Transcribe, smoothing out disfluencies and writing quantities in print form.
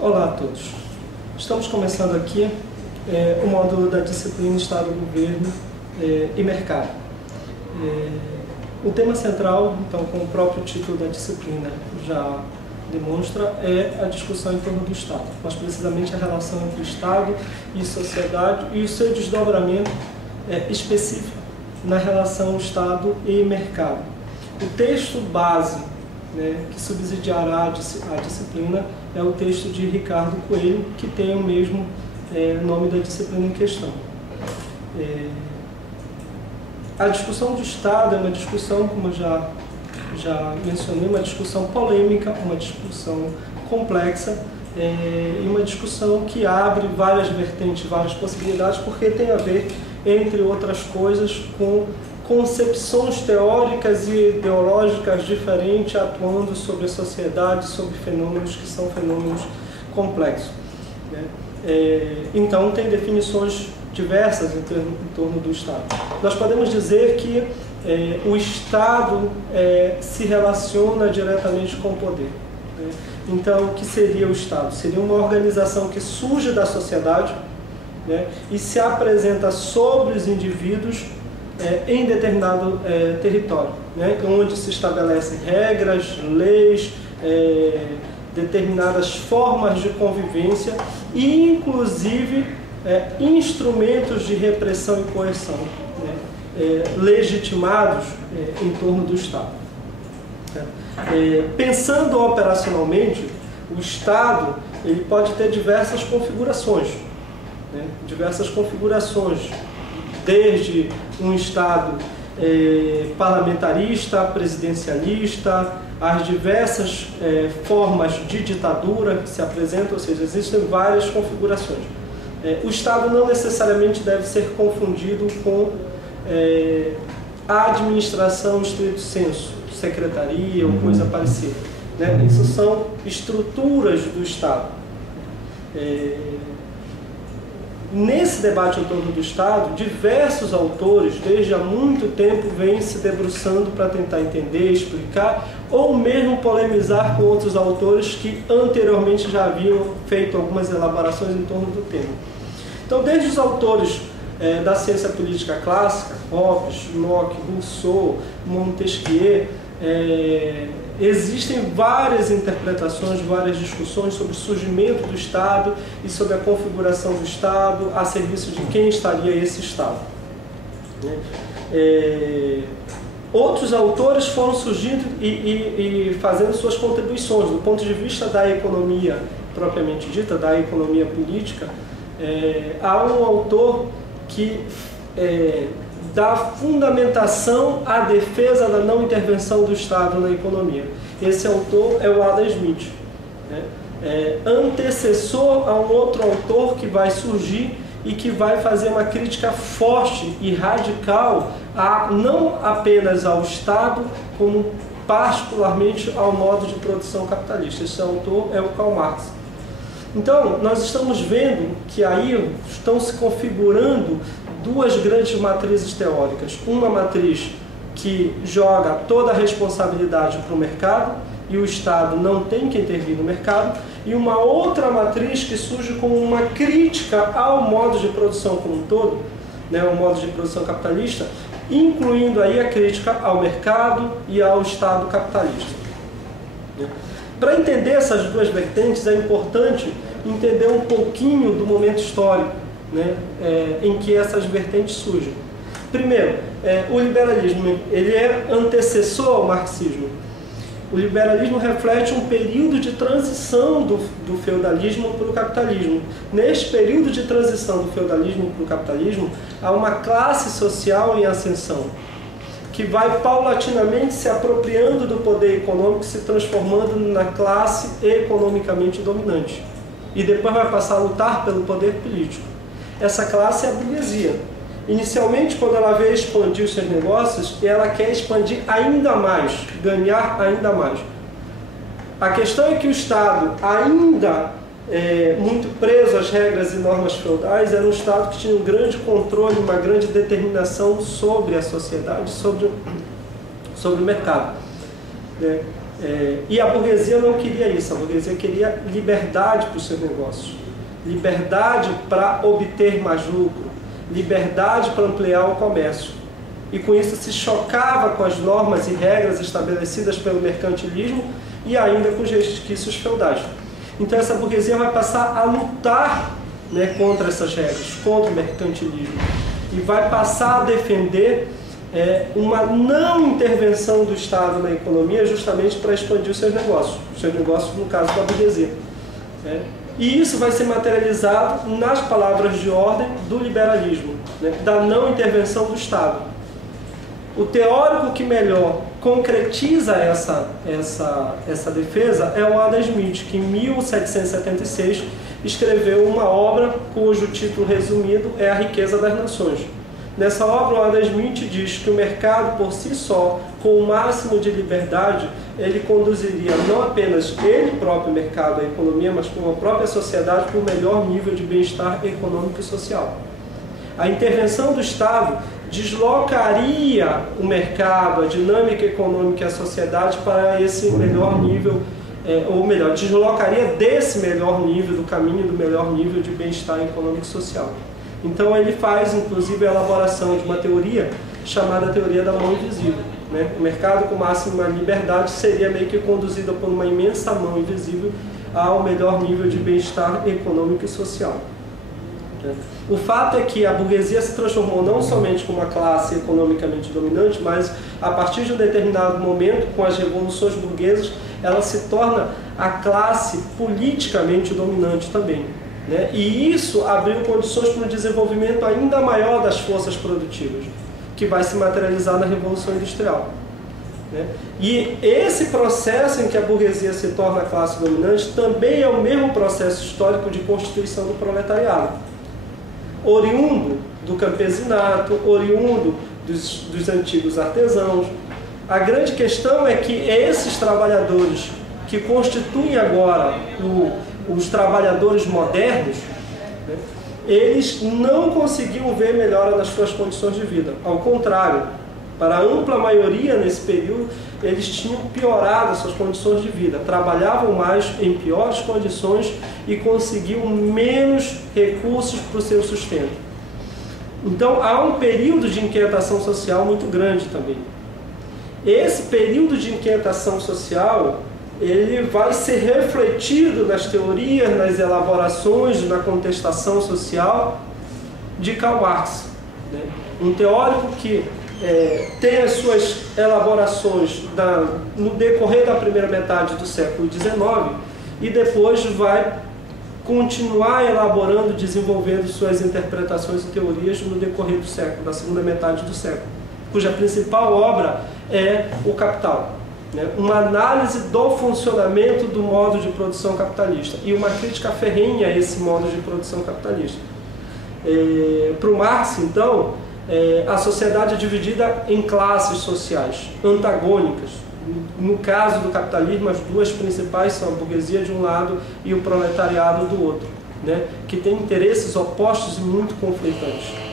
Olá a todos. Estamos começando aqui o módulo da disciplina Estado, Governo e Mercado. O tema central, então, como o próprio título da disciplina já demonstra, é a discussão em torno do Estado, mais precisamente a relação entre Estado e sociedade e o seu desdobramento específico na relação Estado e mercado. O texto base, que subsidiará a disciplina é o texto de Ricardo Coelho, que tem o mesmo nome da disciplina em questão. A discussão do Estado é uma discussão, como eu já mencionei, uma discussão polêmica, uma discussão complexa e uma discussão que abre várias vertentes, várias possibilidades, porque tem a ver, entre outras coisas, com concepções teóricas e ideológicas diferentes atuando sobre a sociedade, sobre fenômenos que são fenômenos complexos. Então, tem definições diversas em torno do Estado. Nós podemos dizer que o Estado se relaciona diretamente com o poder. Então, o que seria o Estado? Seria uma organização que surge da sociedade e se apresenta sobre os indivíduos em determinado território, onde se estabelecem regras, leis, determinadas formas de convivência e, inclusive, instrumentos de repressão e coerção legitimados em torno do Estado. Pensando operacionalmente, o Estado ele pode ter diversas configurações, desde um Estado parlamentarista, presidencialista, as diversas formas de ditadura que se apresentam, ou seja, existem várias configurações. O Estado não necessariamente deve ser confundido com a administração estrito sensu, secretaria ou coisa parecida. Isso são estruturas do Estado. Nesse debate em torno do Estado, diversos autores, desde há muito tempo, vêm se debruçando para tentar entender, explicar, ou mesmo polemizar com outros autores que anteriormente já haviam feito algumas elaborações em torno do tema. Então, desde os autores da ciência política clássica, Hobbes, Locke, Rousseau, Montesquieu, existem várias interpretações, várias discussões sobre o surgimento do Estado e sobre a configuração do Estado, a serviço de quem estaria esse Estado. Outros autores foram surgindo e fazendo suas contribuições. Do ponto de vista da economia propriamente dita, da economia política, há um autor que dá fundamentação à defesa da não intervenção do Estado na economia. Esse autor é o Adam Smith, antecessor a um outro autor que vai surgir e que vai fazer uma crítica forte e radical não apenas ao Estado, como particularmente ao modo de produção capitalista. Esse autor é o Karl Marx. Então, nós estamos vendo que aí estão se configurando duas grandes matrizes teóricas. Uma matriz que joga toda a responsabilidade para o mercado e o Estado não tem que intervir no mercado, e uma outra matriz que surge como uma crítica ao modo de produção como um todo, o modo de produção capitalista, incluindo aí a crítica ao mercado e ao Estado capitalista. Para entender essas duas vertentes é importante entender um pouquinho do momento histórico em que essas vertentes surgem. Primeiro, o liberalismo ele é antecessor ao marxismo. O liberalismo reflete um período de transição do feudalismo para o capitalismo. Neste período de transição do feudalismo para o capitalismo, há uma classe social em ascensão, que vai paulatinamente se apropriando do poder econômico, se transformando na classe economicamente dominante. E depois vai passar a lutar pelo poder político. Essa classe é a burguesia. Inicialmente, quando ela vê expandir os seus negócios, ela quer expandir ainda mais, ganhar ainda mais. A questão é que o Estado, ainda muito preso às regras e normas feudais, era um Estado que tinha um grande controle, uma grande determinação sobre a sociedade, sobre o mercado. né? E a burguesia não queria isso, a burguesia queria liberdade para os seus negócios, liberdade para obter mais lucro, liberdade para ampliar o comércio. E com isso se chocava com as normas e regras estabelecidas pelo mercantilismo e ainda com os resquícios feudais. Então essa burguesia vai passar a lutar, né, contra essas regras, contra o mercantilismo, e vai passar a defender uma não intervenção do Estado na economia justamente para expandir os seus negócios no caso da burguesia. E isso vai ser materializado nas palavras de ordem do liberalismo, né, da não intervenção do Estado. O teórico que melhor concretiza essa defesa é o Adam Smith, que em 1776 escreveu uma obra cujo título resumido é A Riqueza das Nações. Nessa obra, o Adam Smith diz que o mercado por si só, com o máximo de liberdade, ele conduziria não apenas ele próprio, o mercado, a economia, mas como a própria sociedade para o melhor nível de bem-estar econômico e social. A intervenção do Estado deslocaria o mercado, a dinâmica econômica e a sociedade para esse melhor nível, ou melhor, deslocaria desse melhor nível, do caminho do melhor nível de bem-estar econômico e social. Então ele faz, inclusive, a elaboração de uma teoria chamada teoria da mão invisível, né? O mercado com máxima liberdade seria meio que conduzido por uma imensa mão invisível ao melhor nível de bem-estar econômico e social. O fato é que a burguesia se transformou não somente como uma classe economicamente dominante, mas a partir de um determinado momento, com as revoluções burguesas, ela se torna a classe politicamente dominante também, né? E isso abriu condições para um desenvolvimento ainda maior das forças produtivas, que vai se materializar na Revolução Industrial, né? E esse processo em que a burguesia se torna a classe dominante também é o mesmo processo histórico de constituição do proletariado, oriundo do campesinato, oriundo dos antigos artesãos. A grande questão é que esses trabalhadores que constituem agora os trabalhadores modernos, né, eles não conseguiam ver melhora nas suas condições de vida. Ao contrário, para a ampla maioria nesse período, eles tinham piorado as suas condições de vida, trabalhavam mais em piores condições e conseguiam menos recursos para o seu sustento. Então há um período de inquietação social muito grande também. Esse período de inquietação social, ele vai ser refletido nas teorias, nas elaborações, na contestação social de Karl Marx, né? Um teórico que tem as suas elaborações no decorrer da primeira metade do século XIX e depois vai continuar elaborando, desenvolvendo suas interpretações e teorias no decorrer do século, da segunda metade do século, cuja principal obra é O Capital, né? Uma análise do funcionamento do modo de produção capitalista e uma crítica ferrenha a esse modo de produção capitalista. Para o Marx, então, a sociedade é dividida em classes sociais antagônicas. No caso do capitalismo, as duas principais são a burguesia de um lado e o proletariado do outro, né? Que tem interesses opostos e muito conflitantes.